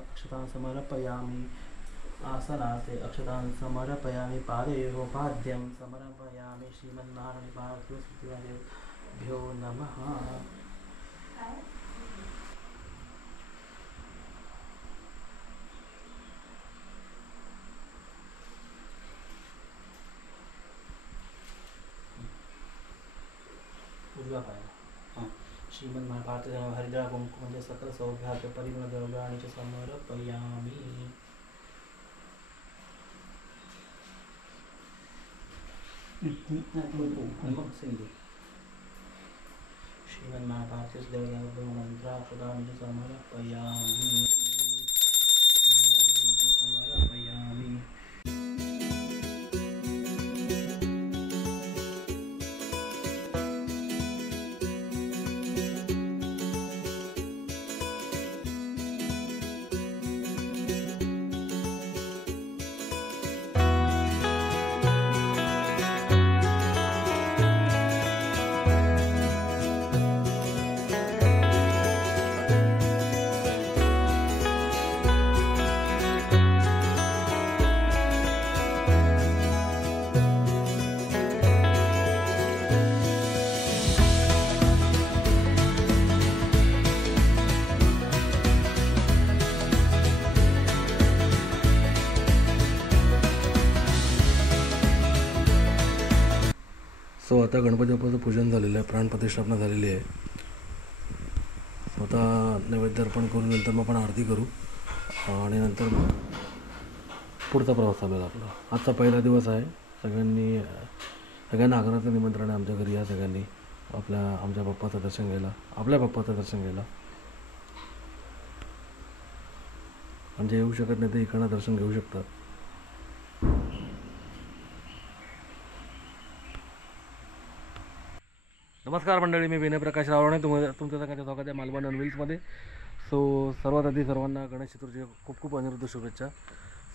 अक्षतां समर्पयामि आसनाते अक्षतां समर्पयामि पादयोः पाद्यं समर्पयामि श्रीमन्नारायणपार्थिवसिद्धिभ्यो नमः। उजवा पाय श्रीमन्नारायण हरिद्रा कुंकुम सकल सौभाग्य परिमल द्रव्याणि च समर्पयामि। श्रीमन्नारायण समर्पयामि। सो आता गणपती बाप्पाचं पूजन झालेलं आहे, प्राणप्रतिष्ठापना झालेली आहे. स्वतः नैवेद्य अर्पण करून नंतर मग आपण आरती करू आणि नंतर पुढचा प्रवास चालू आहे आपला. आजचा पहिला दिवस आहे. सगळ्यांना आग्रहाचं निमंत्रण आहे आमच्या घरी या सगळ्यांनी आमच्या बाप्पाचं दर्शन घ्यायला, आपल्या बाप्पाचं दर्शन घ्यायला. म्हणजे येऊ शकत नाही ते इकडनं दर्शन घेऊ शकतात. नमस्कार मंडळी, मी विनय प्रकाश रावणे, तुमच्या सगळ्यांच्या स्वागत आहे मालवण अनविल्समध्ये. सो सर्वात आधी सर्वांना गणेश चतुर्थीच्या खूप खूप अनिरुद्ध शुभेच्छा.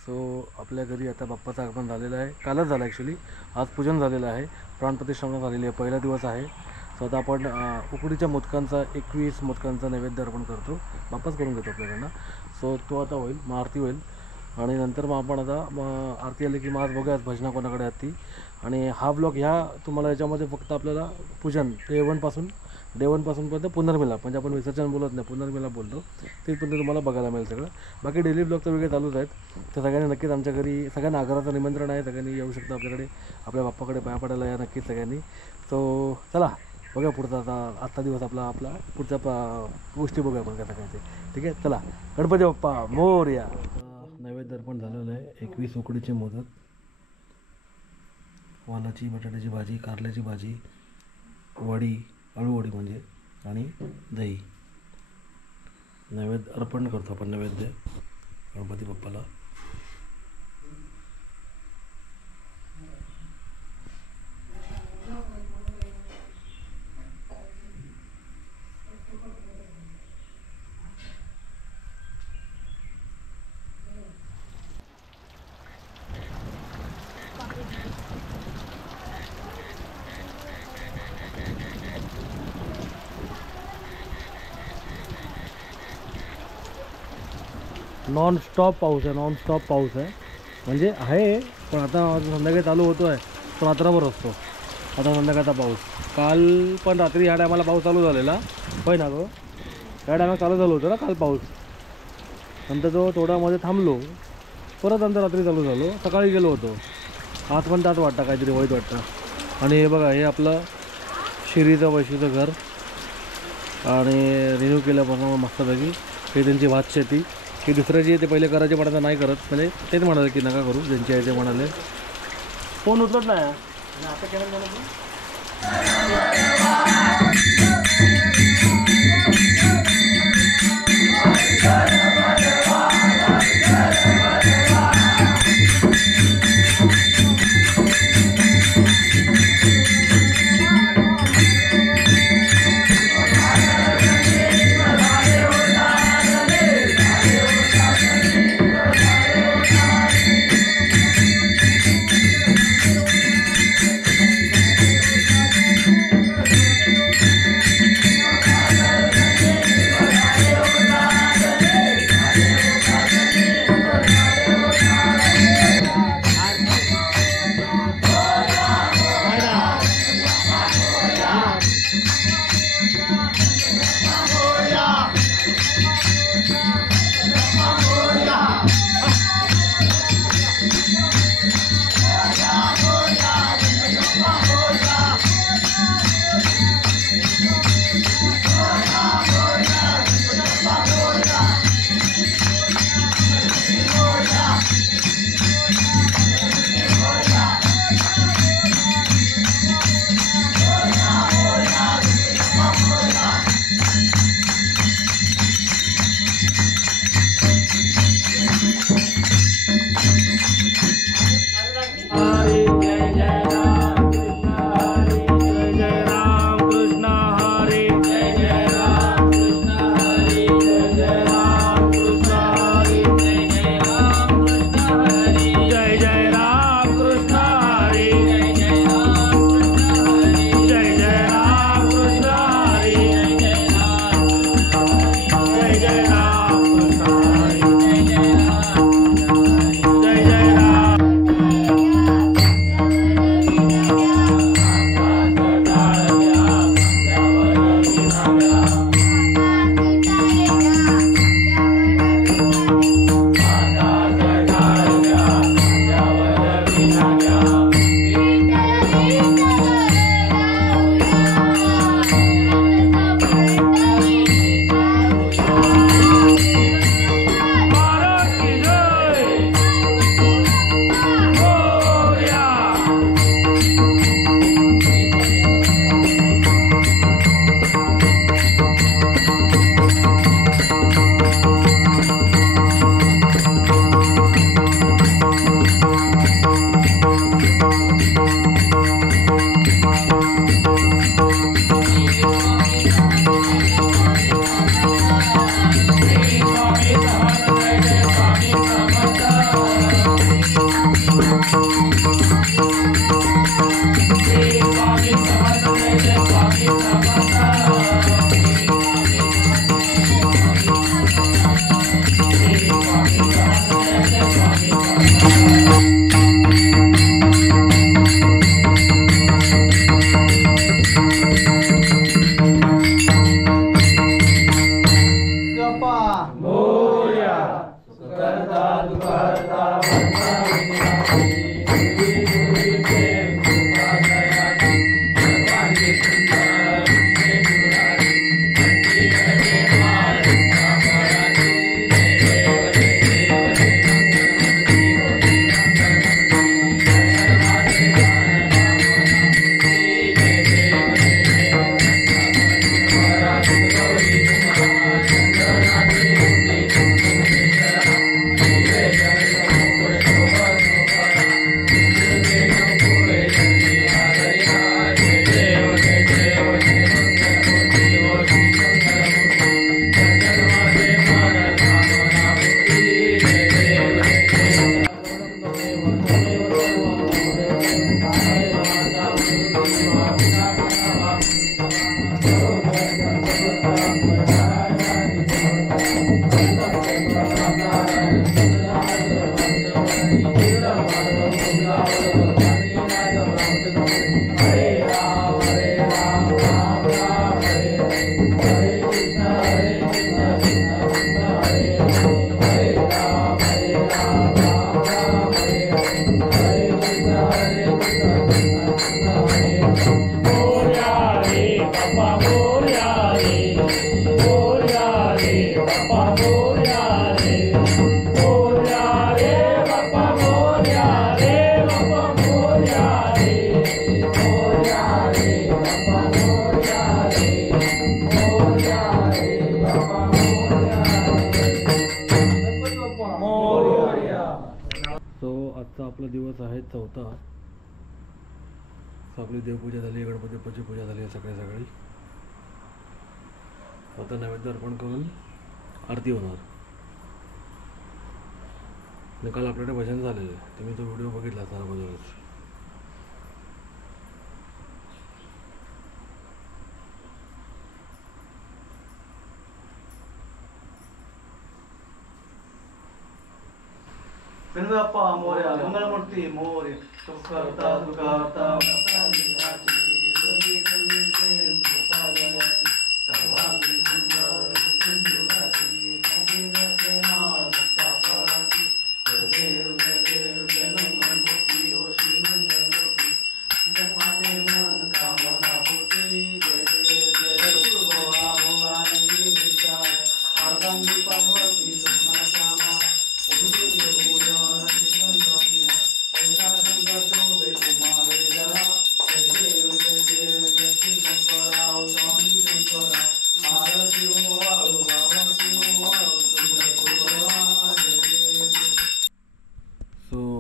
सो आपल्या घरी आता बाप्पाचं आगमन झालेलं आहे, कालच झालं ॲक्च्युली. आज पूजन झालेलं आहे, प्राणप्रतिष्ठापना झालेली आहे, पहिला दिवस आहे. सो आता आपण उकडीच्या मोदकांचा 21 मोदकांचा नैवेद्य अर्पण करतो, बाप्पाच करून घेतो आपल्याकडनं. सो तो आता होईल, मग आरती होईल आणि नंतर मग आपण आता आरती आली की मग आज बघूयात भजना कोणाकडे आहेत ती. आणि हा ब्लॉग तुम्हाला याच्यामध्ये फक्त आपल्याला पूजन डे 1 पासून पर्यंत पुनर्मिलाप, म्हणजे आपण विसर्जन बोलत नाही, पुनर्मिलाप बोलतो, तेपर्यंत तुम्हाला बघायला मिळेल सगळं. बाकी डेली ब्लॉग तर वेगळे चालूच आहेत. तर सगळ्यांनी नक्कीच आमच्या घरी, सगळ्यांना आग्रहाचं निमंत्रण आहे, सगळ्यांनी येऊ शकता आपल्याकडे, आपल्या बाप्पाकडे पाया पडायला या नक्कीच सगळ्यांनी. सो चला बघा पुढचा आजचा दिवस आपला पुढच्या गोष्टी बघूया आपण कसं काय ते. ठीक आहे, चला गणपती बाप्पा मोरया. नैवेद्य अर्पण झालेलं आहे. 21 उकडीचे मोदक, वालाची बटाट्याची भाजी, कारल्याची भाजी, वडी, अळूवडी म्हणजे, आणि दही. नैवेद्य अर्पण करतो आपण नैवेद्य गणपती बाप्पाला. नॉनस्टॉप पाऊस आहे, म्हणजे आहे पण आता संध्याकाळी चालू होतो आहे, तो रात्रभर असतो. आता संध्याकाळचा पाऊस, काल पण रात्री ह्या टायमाला पाऊस चालू झालेला, होय ना गं, ह्या टायमाला चालू झालं होतं ना काल पाऊस. नंतर तो थोड्यामध्ये थांबलो, परत नंतर रात्री चालू झालो, सकाळी गेलो होतो. आज पण त्याच वाटतं, काहीतरी वाईट वाटतं. आणि हे बघा, हे आपलं शिरीचं वैशीचं घर, आणि रिन्यू केल्यापासून मस्तपैकी हे त्यांची भात शेती. की दुसऱ्याची ते पहिले करायचे पण आता नाही करत, म्हणजे तेच म्हणाले की नका करू, ज्यांचे आहे ते म्हणाले. फोन उचलत नाही आता केलं दिवस आहे 4था. आपली देवपूजा झाली, गणपती बाप्पाची पूजा झाली सकाळी. आता नैवेद्य अर्पण करून आरती होणार. काल आपल्याकडे भजन झालेलं आहे, तुम्ही तो व्हिडिओ बघितला अगोदरच. गणपती बाप्पा मोरया, मंगलमूर्ती मोरया. सुखकर्ता दुःखहर्ता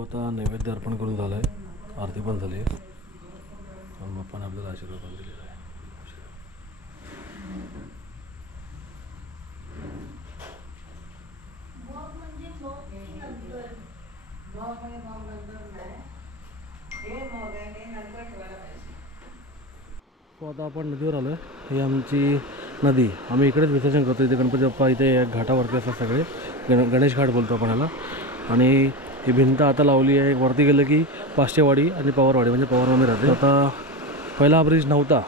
आता नैवेद्य अर्पण करून झालं आहे, आरती पण झाली आहे आणि बाप्पाने आपल्याला आशीर्वाद पण दिलेला आहे. तो आता आपण नदीवर आलो आहे. ही आमची नदी, आम्ही इकडेच विसर्जन करतो. इथे गणपती बाप्पा इथे घाटावरती असतात सगळे, गणेश घाट बोलतो आपण ह्याला. आणि ही भिंत आता लावली आहे. वरती गेलं की पाचशेवाडी आणि पवारवाडी, म्हणजे पवारवाडी राहते. आता पहिला हा ब्रिज नव्हता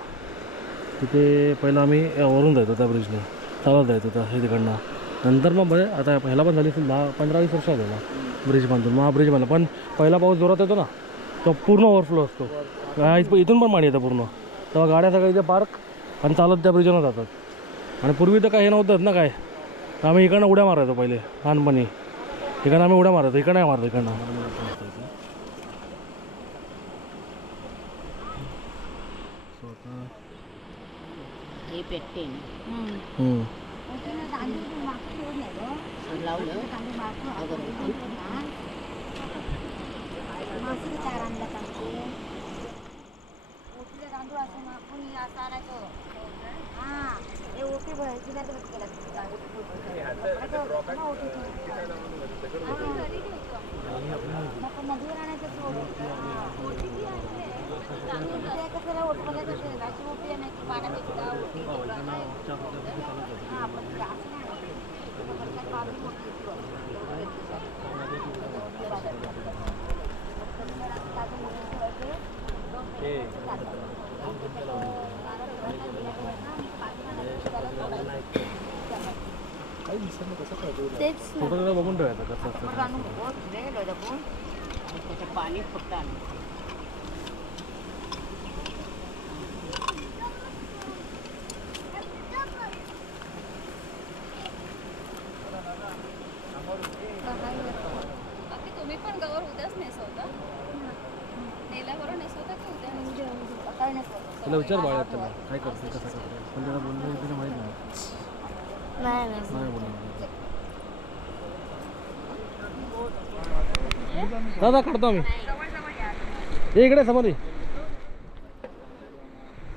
तिथे, पहिला आम्ही वरून जायचो त्या ब्रिजने, चालत जायचो होता हे तिकडनं. नंतर मग आता ह्याला पण झाली 10-15-20 वर्ष झाला ब्रिज बांधून. मग हा ब्रिज बांधला, पण पहिला पाऊस जोरात येतो ना तो पूर्ण ओव्हरफ्लो असतो. इथून पण पाणी येतं पूर्ण, तेव्हा गाड्या सगळ्या इथे पार्क आणि चालत त्या ब्रिजवर जातात. आणि पूर्वी तर काही नव्हतं ना काय, आम्ही इकडनं उड्या मारायचो पहिले लहानपणी. इकडनं आम्ही उड्या मारायचो, इकडं नाही मारतो इकडनं. फोटो बघून ठेवायचं कसं असतं. पाणी फक्त तुम्ही पण गवर उद्याच नेसवता, नेल्याबरोबर नेसवता की उद्या? त्याला विचार बाळा, त्याला काय करते कसं करते, पण त्याला बोलणं तिला माहीत नाही बोलणार. दादा काढतो आम्ही, हे इकडे समोर.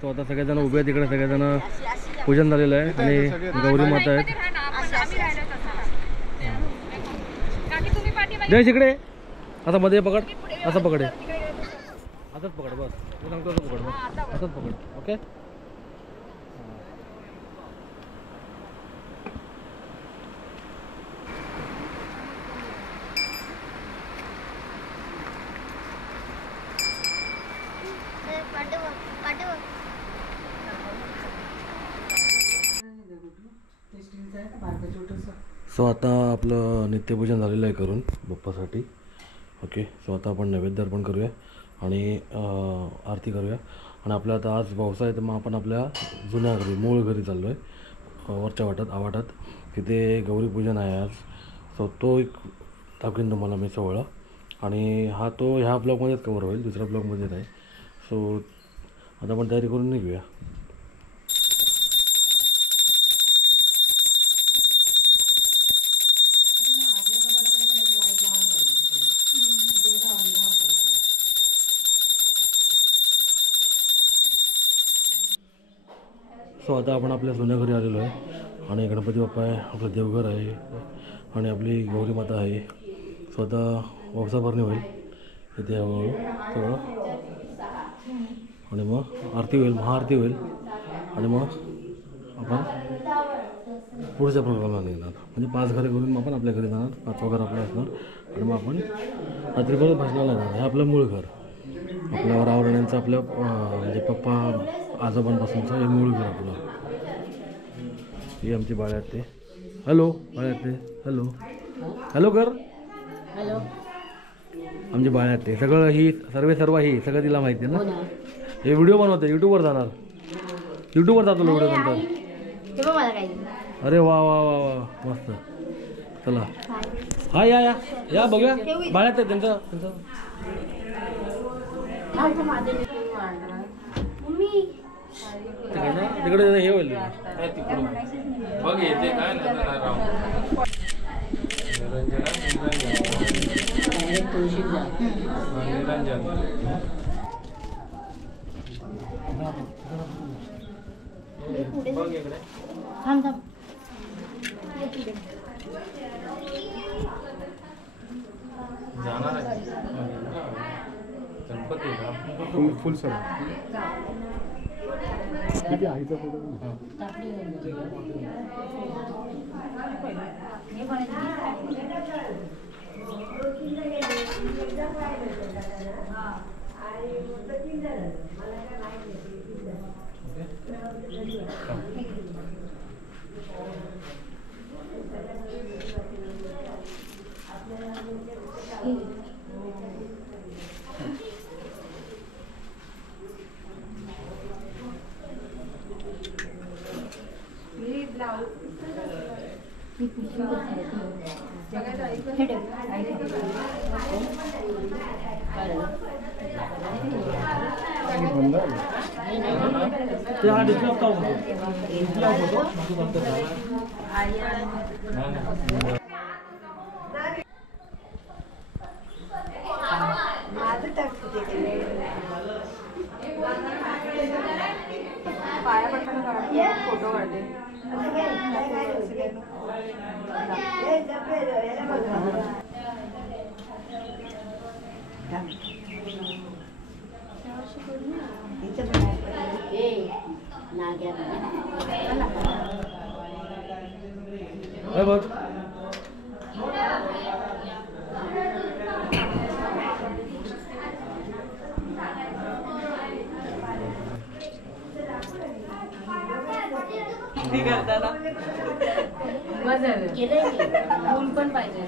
तो आता सगळेजण उभे आहेत इकडे, सगळेजण पूजन झालेलं आहे आणि गौरी माता आहेत. जय इकडे, आता मध्ये पकड, असं पकड, असंच पकड, बस मी सांगतो असं पकड, बस असंच पकड. ओके, सो आता आपलं नित्यपूजन झालेलं आहे करून बाप्पासाठी. ओके, सो आता आपण नैवेद्य अर्पण करूया आणि आरती करूया. आणि आपल्या आता आज पावसा आहे तर मग आपण आपल्या जुन्या घरी, मूळ घरी चाललो आहे, वरच्या आवाटात. तिथे गौरीपूजन आहे आज. सो तो एक दाखवीन तुम्हाला मी सोहळा. आणि हा तो ह्या ब्लॉगमध्येच कवर होईल, दुसऱ्या ब्लॉगमध्ये नाही. सो आता आपण तयारी करून निघूया. सो आता आपण आपल्या जुन्या घरी आलेलो आहे आणि गणपती बाप्पा आहे, आपलं देवघर आहे आणि आपली गौरी माता आहे. सो आता वंसा भरणी होईल इथे हळूहळू सगळं आणि मग आरती होईल, महाआरती होईल आणि मग आपण पुढच्या प्रोग्रामला निघणार. म्हणजे 5 घरे करून मग आपण आपल्या घरी जाणार, 5वं घर आपलं असणार आणि मग आपण रात्रीपर्यंत भाषणाला जाणार. हे आपलं मूळ घर, आपल्या वरावरण्यांचं आपल्या म्हणजे पप्पा आजोबांपासूनचं हे मूळ घर आपलं. ही आमची बाळ्या ते. हॅलो बाळ्या ते, हॅलो हॅलो कर. हॅलो. आमची बाळ्या ते सगळं ही सर्व ही सगळं तिला माहिती आहे ना. हे व्हिडिओ बनवते, यूट्यूबवर जाणार, यूट्यूबवर जातो व्हिडिओ नंतर. मला काय अरे वा वा वा वा मस्त. चला हा या या या बघूया बाळ्या ते त्यांचं त्यांचं तिकडे हे होईल. बघ येते काय निरंजन बघ इकडे थांब थांब. जाणार आहे गणपतीला फुल सर हा डिस्प्ले ऑफ होतो. फोटो काढते. बघ ऊन पण पाहिजे.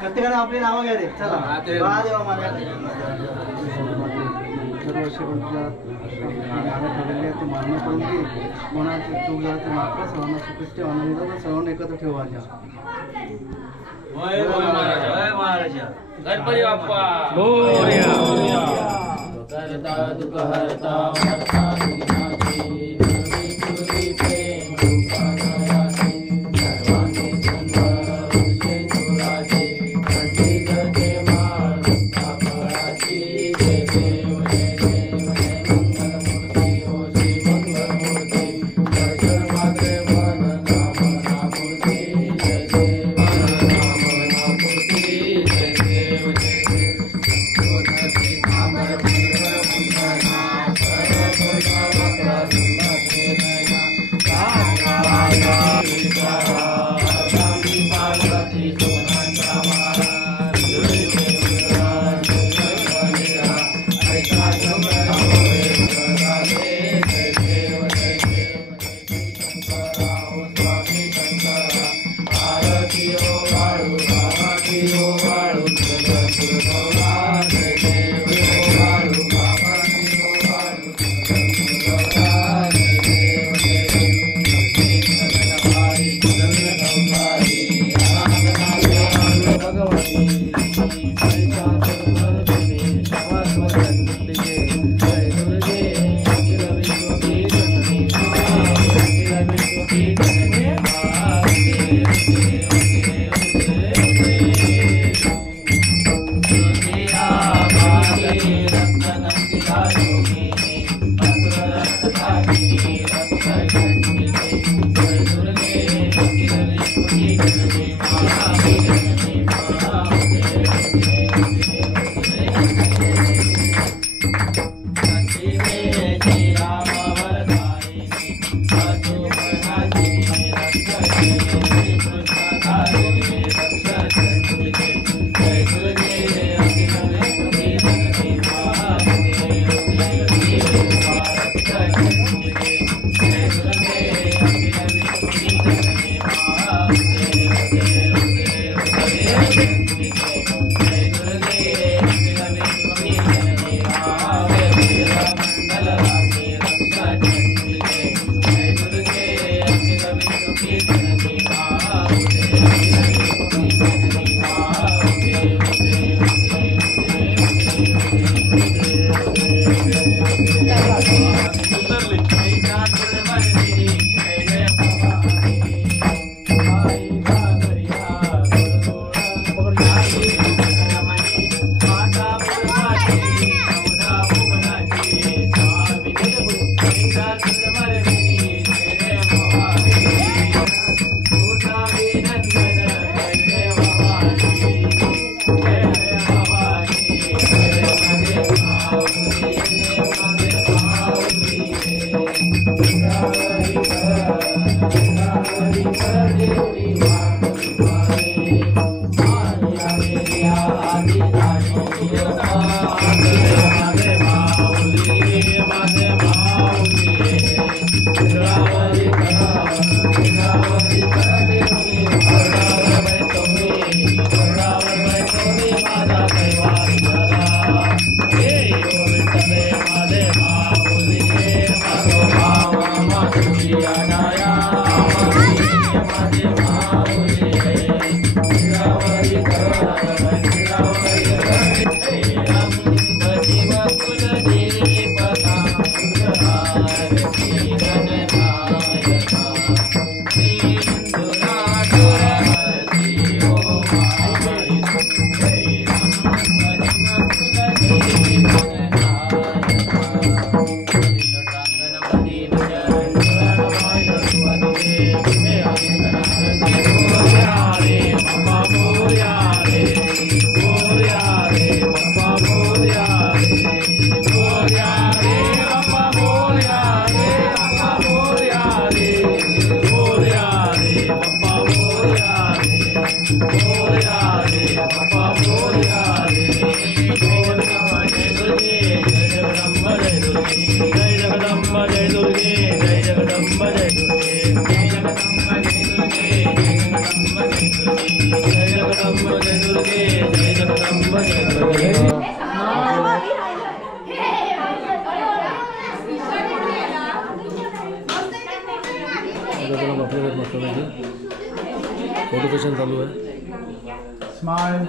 प्रत्येकाने आपली नावं घ्या रे. चला महादेवा मला दरवर्षी कोणत्या ठेवलेली आहे ते मान्य करून की कोणाची चूक झाली ते माफ करा. सर्वांना सुखी ठेवा, आनंदी सर्वांना एकत्र ठेवा. गणपती बाप्पा करता दुःख हरता वर्ता दुःखाची निर्मिती प्रेम रूपाची सर्वांनी सुंदर वृक्षे चुराची खंडित ते माळ फळाची. जय देव जय देव जय मंगलमूर्ती हो श्री मंगलमूर्ती दर्शन मात्रे मन कामनामूर्ती. जय देव कामनामूर्ती जय देव जय देव शोधती कामर Bye. फोटो सेशन चालू आहे. स्माइल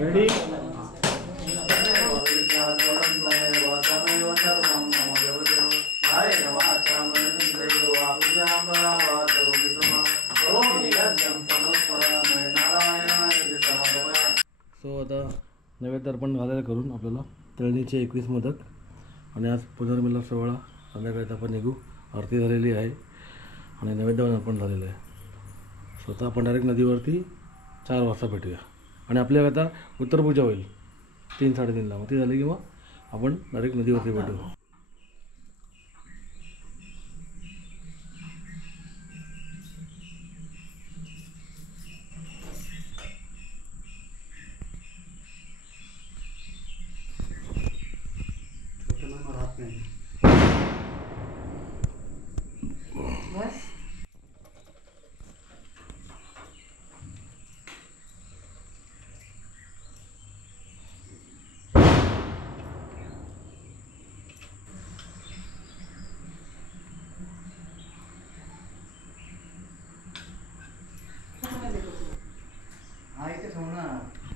रेडी सो आता नैवेद्य अर्पण झालेलं करून आपल्याला तळणीचे 21 मोदक आणि आज पुनर्मिलन सोहळा संध्याकाळी आपण निघू. आरती झालेली आहे आणि नैवेद्य अर्पण झालेलं आहे. स्वतः आपण डायरेक्ट नदीवरती 4 वाजता भेटूया आणि आपल्या आता उत्तरपूजा होईल 3-3:30ला. मग ती झाली की मग आपण डायरेक्ट नदीवरती भेटू.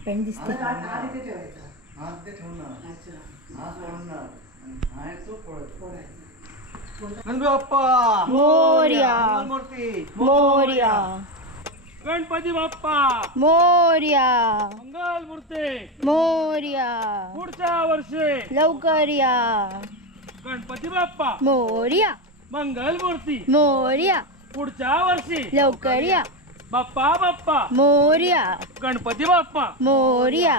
पेन दिसते. मोरया मोरया गणपती बाप्पा मोरया मंगल मूर्ती मोरया पुढच्या वर्षी लवकर या. गणपती बाप्पा मोरया मंगल मूर्ती मोरया पुढच्या वर्षी लवकर या. बाप्पा बाप्पा मोरया गणपती बाप्पा मोरया.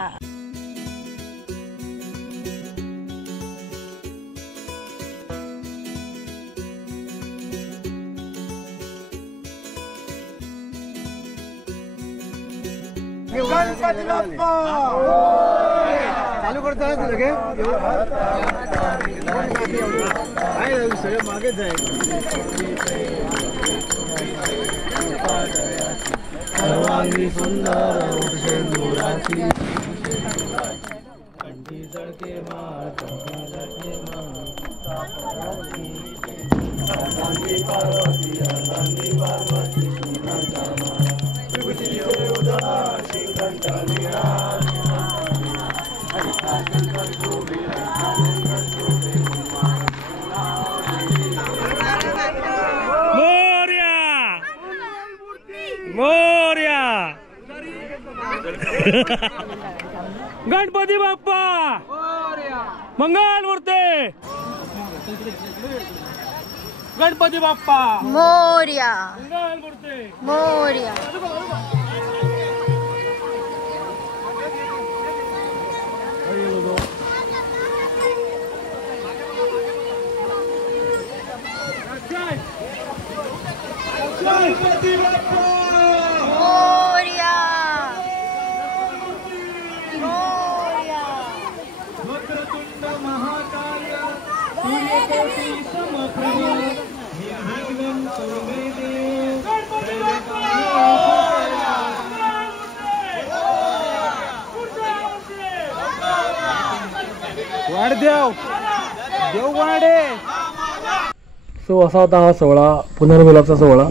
गणपती बाप्पा चालू करता लगे सगळे मागेच आहे. सर्वांगी सुंदर शेंदुराची कंठी जळके मोरया गणपती बाप्पा मंगल मूर्ती गणपती बाप्पा मोरया मंगल मूर्ती मोरया. मोरया मोरया वक्रतुंड महाकाय सूर्यकोटि समप्रभ निर्विघ्नं कुरु मे देव वाढदेव देववाडे. सो असा होता हा सोहळा, पुनर्मिलापचा सोहळा.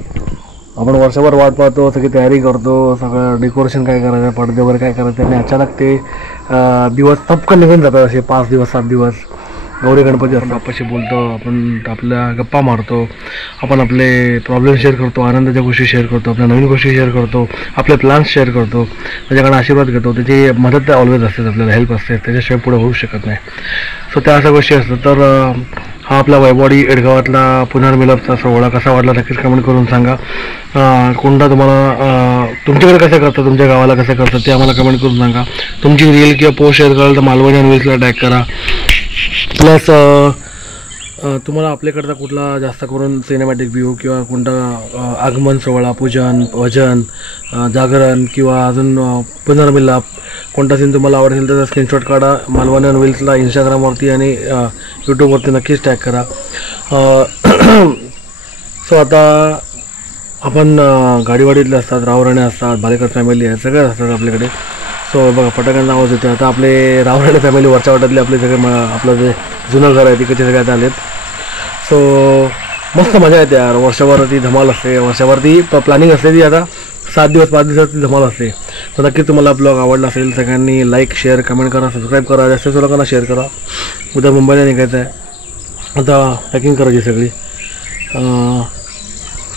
आपण वर्षभर वाट पाहतो, सगळी तयारी करतो, सगळं डेकोरेशन काय करायचं, पडदे वगैरे काय करायचं, आणि अचानक ते दिवस टपकन निघून जातात. असे 5 दिवस 7 दिवस गौरी गणपती असतो, बाप्पाशी बोलतो, आपण आपल्या गप्पा मारतो, आपण आपले प्रॉब्लेम शेअर करतो, आनंदाच्या गोष्टी शेअर करतो, आपल्या नवीन गोष्टी शेअर करतो, आपले प्लॅन्स शेअर करतो, त्याच्याकडे आशीर्वाद घेतो. त्याची मदत ऑलवेज असते, आपल्याला हेल्प असते, त्याच्याशिवाय पुढे होऊ शकत नाही. सो त्या अशा गोष्टी असतात. तर हा आपला वैभववाडी एडगावातला पुनर्मिलापचा सोहळा कसा वाटला नक्कीच कमेंट करून सांगा. कोणता तुम्हाला तुमच्याकडे कसं करतं, तुमच्या गावाला कसं करतं ते आम्हाला कमेंट करून सांगा. तुमची रील किंवा पोस्ट शेअर कराल तर मालवणी अनविल्सला टॅग करा. प्लस तुम्हाला आपल्याकडचा कुठला जास्त करून सिनेमॅटिक व्ह्यू किंवा कोणता आगमन सोहळा, पूजन, भजन, जागरण किंवा अजून पुनर्मिलाप कोणता सीन तुम्हाला आवडेल त्याचा स्क्रीनशॉट काढा. मालवणी अनविल्सला इंस्टाग्रामवरती आणि यूट्यूबवरती नक्कीच टॅग करा. सो आता आपण गाडीवाडीतले असतात, रावराणे असतात, भालेकर फॅमिली आहे, सगळे असतात आपल्याकडे. सो बघा फटाक्यांचा आवाज येतो. आता आपले रावराणे फॅमिली वरच्या वाटातले आपले सगळे आपलं जे जुनं घर आहे तिकडचे सगळे आता आलेत. सो मस्त मजा येते यार. वर्षभर ती धमाल असते, वर्षभर ती प्लॅनिंग असते ती. आता 7 दिवस 5 दिवसात ती धमाल असते. तर नक्कीच तुम्हाला ब्लॉग आवडला असेल सगळ्यांनी लाईक शेअर कमेंट करा, सबस्क्राईब करा, जास्त लोकांना शेअर करा. उद्या मुंबईला निघायचं आहे, आता पॅकिंग करायची सगळी.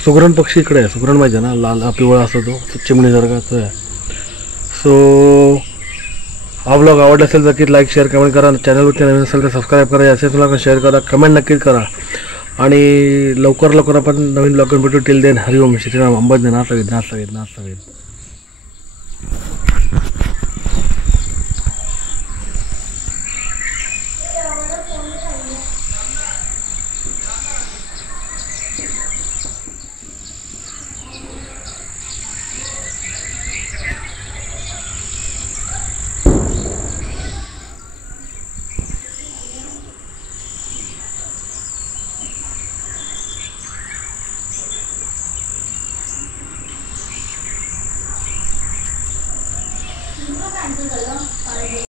सुगरण पक्षी इकडे आहे, सुगरण माहिती आहे ना, लाल पिवळा असतो तो चिमणीसारखा तो आहे. सो हा ब्लॉग आवडला असेल तर नक्कीच लाईक शेअर कमेंट करा. चॅनलवरती नवीन असेल तर सबस्क्राईब करा, असेल तुला शेअर करा, कमेंट नक्कीच करा. आणि लवकर आपण नवीन ब्लॉग भेटू. टिल देन हरिओम श्रीराम अंबा नाथ.